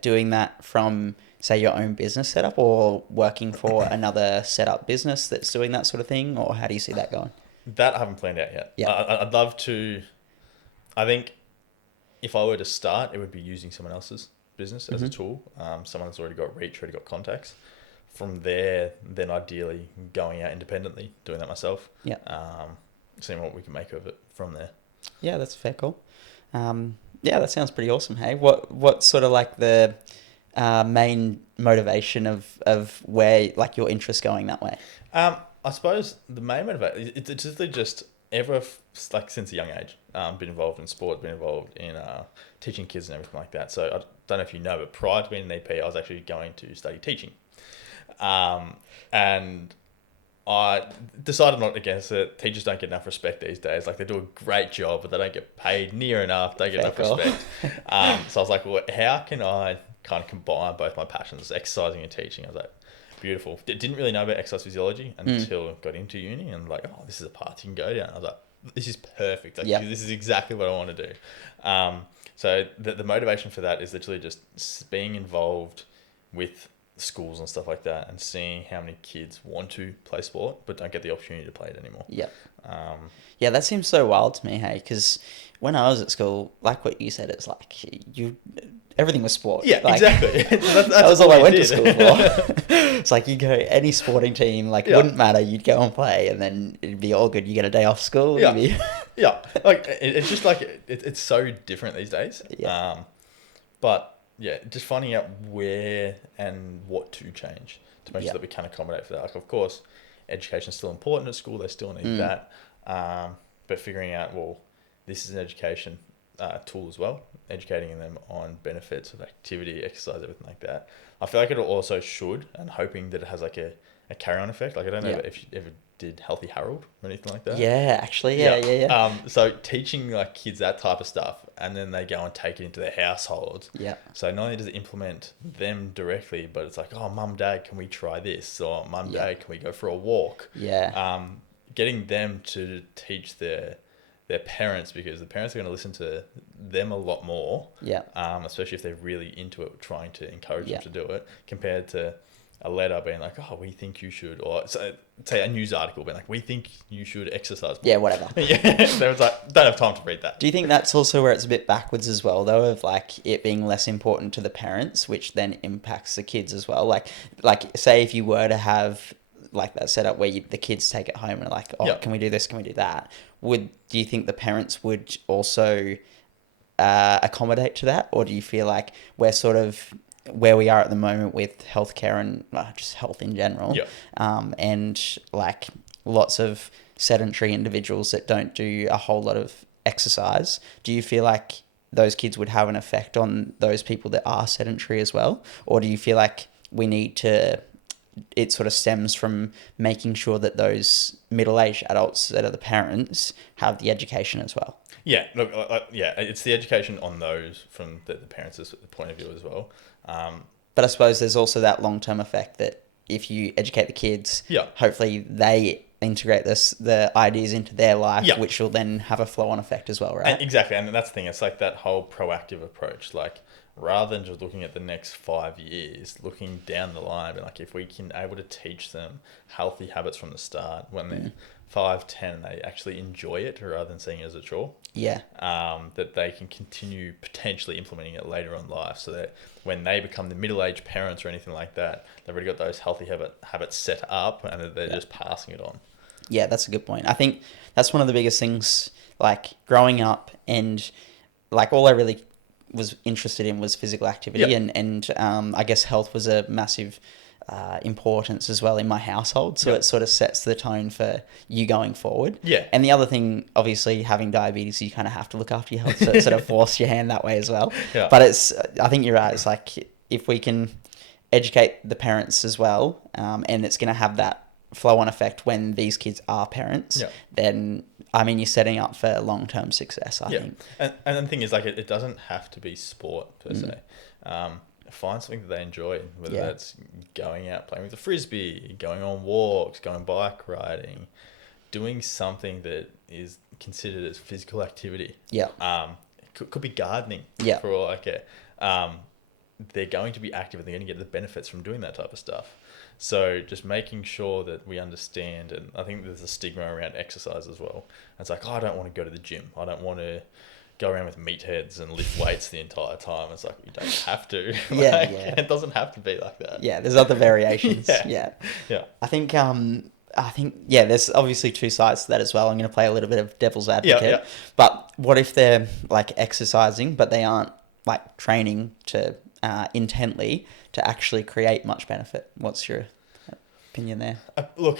doing that from, say, your own business setup, or working for another setup business that's doing that sort of thing? Or how do you see that going? That I haven't planned out yet. Yeah. I'd love to. I think if I were to start, it would be using someone else's business as a tool. Someone that's already got reach, already got contacts. From there, then ideally going out independently, doing that myself. Yeah. Seeing what we can make of it from there. Yeah, that's a fair call. Yeah, that sounds pretty awesome. Hey, what's sort of like the main motivation of where like your interest going that way? I suppose the main motivation it's just like since a young age, been involved in sport, been involved in teaching kids and everything like that. So I don't know if you know, but prior to being an EP, I was actually going to study teaching, and I decided not against it. Teachers don't get enough respect these days. Like they do a great job, but they don't get paid near enough. They get enough respect. So I was like, well, how can I kind of combine both my passions, exercising and teaching? I was like, beautiful. Didn't really know about exercise physiology until I got into uni, and like, oh, this is a path you can go down. I was like, this is perfect. Like, this is exactly what I want to do. So the motivation for that is literally just being involved with schools and stuff like that, and seeing how many kids want to play sport but don't get the opportunity to play it anymore. Yeah, that seems so wild to me, hey, because when I was at school, like what you said, it's like everything was sport. Yeah, like, exactly. That was all I went to school for. It's like you go any sporting team, like it wouldn't matter, you'd go and play, and then it'd be all good. You get a day off school. Yeah, like it's just like it's so different these days. But yeah, just finding out where and what to change to make sure that we can accommodate for that. Like, of course, education is still important at school. They still need that. But figuring out, well, this is an education tool as well, educating them on benefits of activity, exercise, everything like that. I feel like it also should, and hoping that it has like a carry-on effect. Like I don't know if you ever did Healthy Harold or anything like that. Yeah, actually, yeah. So teaching like kids that type of stuff, and then they go and take it into their households. Yeah. So not only does it implement them directly, but it's like, oh, mum, dad, can we try this? Or mum, dad, can we go for a walk? Yeah. Getting them to teach their parents, because the parents are going to listen to them a lot more. Yeah. Especially if they're really into it, trying to encourage them to do it, compared to a letter being like, oh, we think you should, or say a news article being like, we think you should exercise more. Yeah, whatever. Yeah, so it's like, don't have time to read that. Do you think that's also where it's a bit backwards as well, though, of like it being less important to the parents, which then impacts the kids as well? Like say if you were to have like that setup where the kids take it home and are like, oh, can we do this? Can we do that? Do you think the parents would also accommodate to that? Or do you feel like we're sort of where we are at the moment with healthcare and just health in general, and like lots of sedentary individuals that don't do a whole lot of exercise? Do you feel like those kids would have an effect on those people that are sedentary as well? Or do you feel like it sort of stems from making sure that those middle-aged adults that are the parents have the education as well? Yeah, look, it's the education on those from the parents' point of view as well. But I suppose there's also that long-term effect that if you educate the kids, hopefully they integrate the ideas into their life, which will then have a flow-on effect as well, right? Exactly, and that's the thing. It's like that whole proactive approach. Like, rather than just looking at the next 5 years, looking down the line, and like if we can able to teach them healthy habits from the start when they're 5, 10, they actually enjoy it rather than seeing it as a chore. Yeah. That they can continue potentially implementing it later on in life, so that when they become the middle-aged parents or anything like that, they've already got those healthy habits set up, and they're just passing it on. Yeah, that's a good point. I think that's one of the biggest things, like growing up, and like all I really was interested in was physical activity, and I guess health was a massive importance as well in my household, so it sort of sets the tone for you going forward. And the other thing, obviously, having diabetes, you kind of have to look after your health, so it sort of force your hand that way as well. But I think you're right, it's like if we can educate the parents as well, and it's going to have that flow-on effect when these kids are parents, then I mean you're setting up for long-term success, I think. And the thing is, like, it doesn't have to be sport per se. Find something that they enjoy, whether that's going out playing with a frisbee, going on walks, going bike riding, doing something that is considered as physical activity. It could be gardening. For all I care. They're going to be active, and they're going to get the benefits from doing that type of stuff. So just making sure that we understand, and I think there's a stigma around exercise as well. It's like, oh, I don't want to go to the gym. I don't want to go around with meatheads and lift weights the entire time. It's like, you don't have to. It doesn't have to be like that. Yeah, there's other variations. I think there's obviously two sides to that as well. I'm going to play a little bit of devil's advocate. But what if they're like exercising, but they aren't like training to intently to actually create much benefit? What's your opinion there? Look,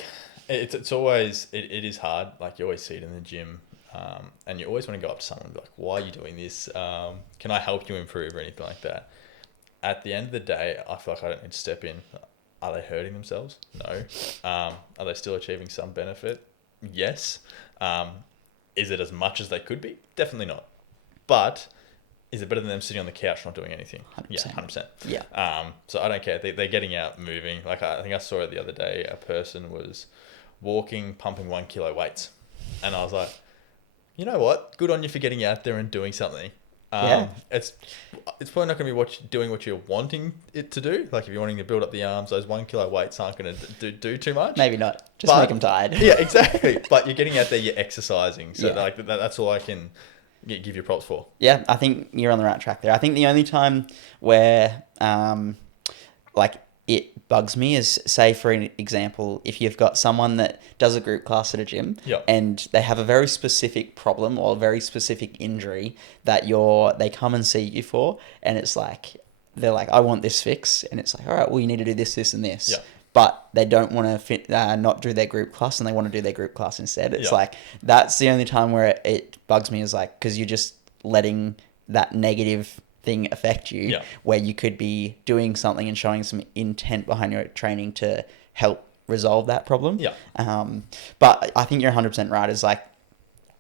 it's always, it is hard. Like, you always see it in the gym. And you always want to go up to someone and be like, why are you doing this? Can I help you improve or anything like that? At the end of the day, I feel like I don't need to step in. Are they hurting themselves? No. Are they still achieving some benefit? Yes. Is it as much as they could be? Definitely not. But is it better than them sitting on the couch not doing anything? 100%. Yeah, 100%. Yeah. So I don't care. They're getting out, moving. Like, I think I saw it the other day. A person was walking, pumping 1 kilo weights. And I was like, you know what? Good on you for getting out there and doing something. It's probably not going to be doing what you're wanting it to do. Like, if you're wanting to build up the arms, those 1 kilo weights aren't going to do too much. Maybe not. Just make them tired. Yeah, exactly. But you're getting out there, you're exercising. So like that's all I can give you props for. Yeah, I think you're on the right track there. I think the only time where like it bugs me is, say for an example, if you've got someone that does a group class at a gym and they have a very specific problem or a very specific injury that they come and see you for, and it's like, they're like, I want this fix, and it's like, all right, well, you need to do this, this, and this. But they don't want to not do their group class, and they want to do their group class instead. It's like, that's the only time where it bugs me, is like, because you're just letting that negative thing affect you, where you could be doing something and showing some intent behind your training to help resolve that problem. But I think you're 100% right. It's like,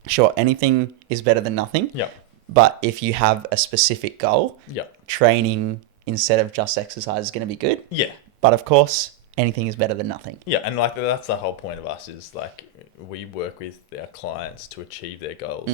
sure, anything is better than nothing. But if you have a specific goal, training instead of just exercise is going to be good. But of course, anything is better than nothing. And like that's the whole point of us, is like we work with our clients to achieve their goals.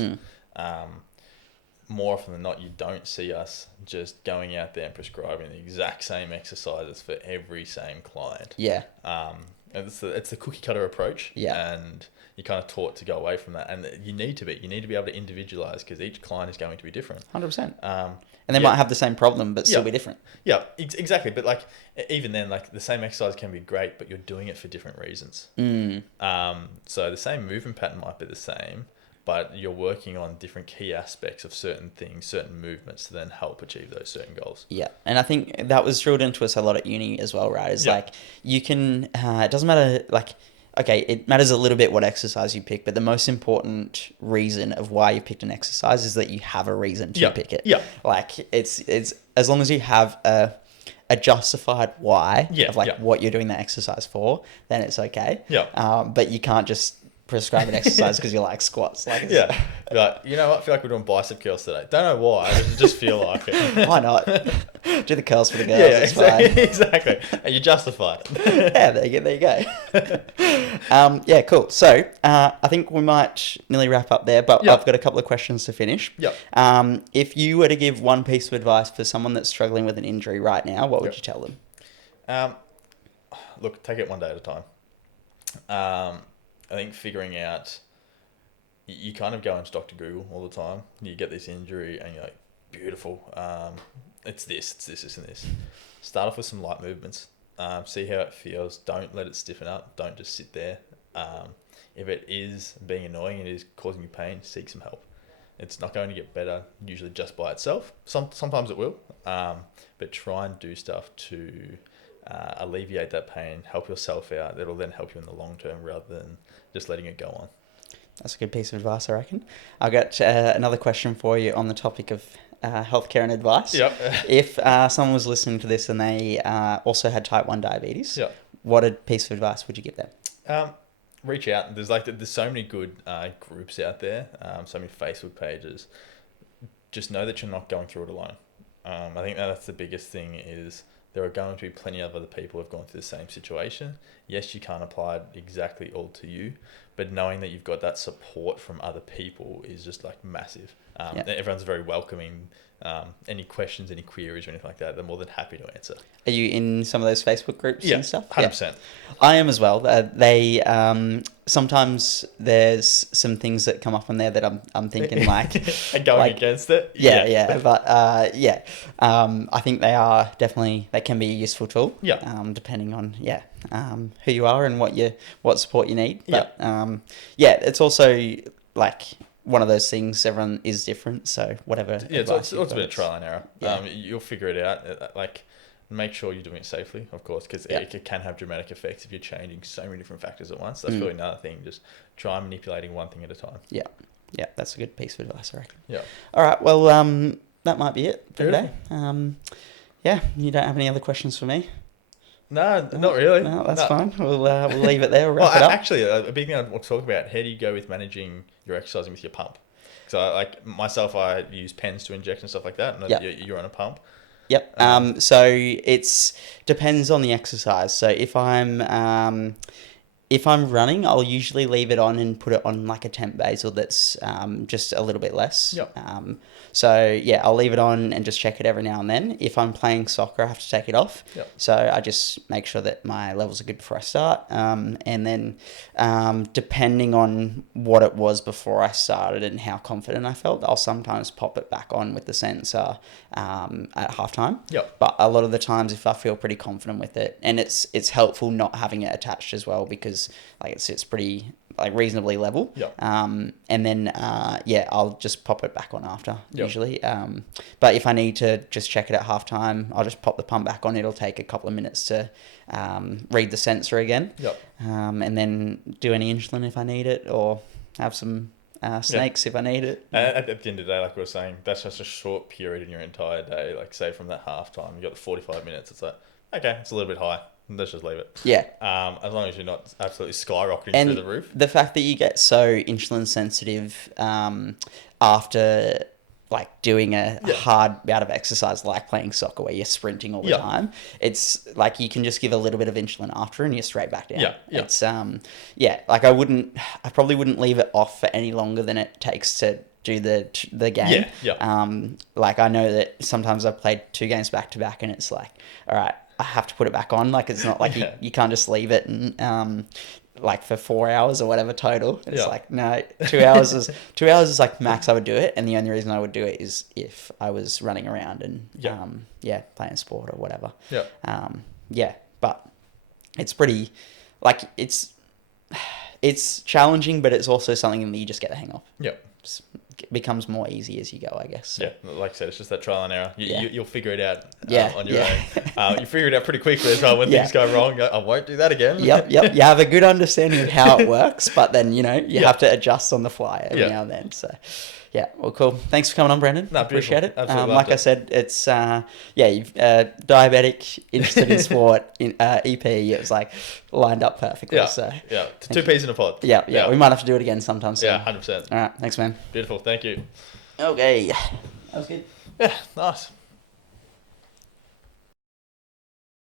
More often than not, you don't see us just going out there and prescribing the exact same exercises for every same client. And it's the cookie cutter approach. And you're kind of taught to go away from that. And you need to be able to individualize, because each client is going to be different. 100%. And they might have the same problem, but still be different. Exactly. But like, even then, like the same exercise can be great, but you're doing it for different reasons. So the same movement pattern might be the same, but you're working on different key aspects of certain things, certain movements to then help achieve those certain goals. And I think that was drilled into us a lot at uni as well, right? It's like, you can, it doesn't matter, like, okay, it matters a little bit what exercise you pick, but the most important reason of why you picked an exercise is that you have a reason to pick it. Like, it's as long as you have a justified why of like what you're doing that exercise for, then it's okay. But you can't just prescribe an exercise because you like squats. Like, like, you know what? I feel like we're doing bicep curls today. Don't know why. I just feel like it. Why not? Do the curls for the girls. It's fine. Exactly. And you justify it. There you go. Cool. So I think we might nearly wrap up there, but I've got a couple of questions to finish. If you were to give one piece of advice for someone that's struggling with an injury right now, what would you tell them? Look, take it one day at a time. I think figuring out, you kind of go into Dr. Google all the time. You get this injury and you're like, beautiful. It's this, and this. Start off with some light movements. See how it feels. Don't let it stiffen up. Don't just sit there. If it is being annoying, it is causing you pain, seek some help. It's not going to get better usually just by itself. Sometimes it will. But try and do stuff to alleviate that pain, help yourself out. That'll then help you in the long term rather than just letting it go on. That's a good piece of advice, I reckon. I've got another question for you on the topic of healthcare and advice. If someone was listening to this and they also had type 1 diabetes, what a piece of advice would you give them? Reach out. There's so many good groups out there, so many Facebook pages. Just know that you're not going through it alone. I think that's the biggest thing, is there are going to be plenty of other people who have gone through the same situation. Yes, you can't apply it exactly all to you, but knowing that you've got that support from other people is just like massive. Everyone's very welcoming. Any questions, any queries or anything like that, they're more than happy to answer. Are you in some of those Facebook groups and stuff? 100%. I am as well. They sometimes there's some things that come up on there that I'm thinking like and going against it. But I think they can be a useful tool. Depending on who you are and what support you need. But it's also like one of those things. Everyone is different, so whatever. It's a bit of trial and error. You'll figure it out. Like, make sure you're doing it safely, of course, because it can have dramatic effects if you're changing so many different factors at once. That's really another thing. Just try manipulating one thing at a time. That's a good piece of advice, I reckon. All right, well, that might be it for today. You don't have any other questions for me? No, not really. No, that's fine. We'll leave it there. We'll wrap it up. Actually, a big thing I want to talk about, how do you go with managing your exercising with your pump? So, like myself, I use pens to inject and stuff like that, and you're on a pump. So it's depends on the exercise. So if I'm running, I'll usually leave it on and put it on like a temp basal that's just a little bit less. I'll leave it on and just check it every now and then. If I'm playing soccer, I have to take it off. So I just make sure that my levels are good before I start. And then depending on what it was before I started and how confident I felt, I'll sometimes pop it back on with the sensor at halftime. But a lot of the times, if I feel pretty confident with it, and it's helpful not having it attached as well, because like it's pretty like reasonably level. And then I'll just pop it back on after usually. But if I need to just check it at halftime, I'll just pop the pump back on. It'll take a couple of minutes to read the sensor again. And then do any insulin if I need it, or have some snakes if I need it. At the end of the day, like we were saying, that's just a short period in your entire day. Like, say from that half time, you got the 45 minutes. It's like, okay, it's a little bit high. Let's just leave it. Yeah. As long as you're not absolutely skyrocketing And through the roof. the fact that you get so insulin sensitive after like doing a hard bout of exercise, like playing soccer where you're sprinting all the time, it's like you can just give a little bit of insulin after and you're straight back down. It's like I probably wouldn't leave it off for any longer than it takes to do the game. Like I know that sometimes I've played 2 games back to back and it's like, all right, I have to put it back on. Like it's not like you can't just leave it and like for 4 hours or whatever total. It's like, no, 2 hours is like max I would do it. And the only reason I would do it is if I was running around and playing sport or whatever. But it's pretty like it's challenging, but it's also something that you just get the hang of. It becomes more easy as you go, I guess. So. Like I said, it's just that trial and error. You'll figure it out on your own. You figure it out pretty quickly as well when things go wrong. I won't do that again. You have a good understanding of how it works, but then, you have to adjust on the fly every now and then. So, well, cool. Thanks for coming on, Brandon. No, appreciate it. Absolutely like I said, it's, you've diabetic, interested in sport, EP, it was like lined up perfectly. So, it's 2 peas in a pod. Yeah. We might have to do it again sometime soon. 100%. All right. Thanks, man. Beautiful. Thank you. Okay. That was good. Yeah, nice.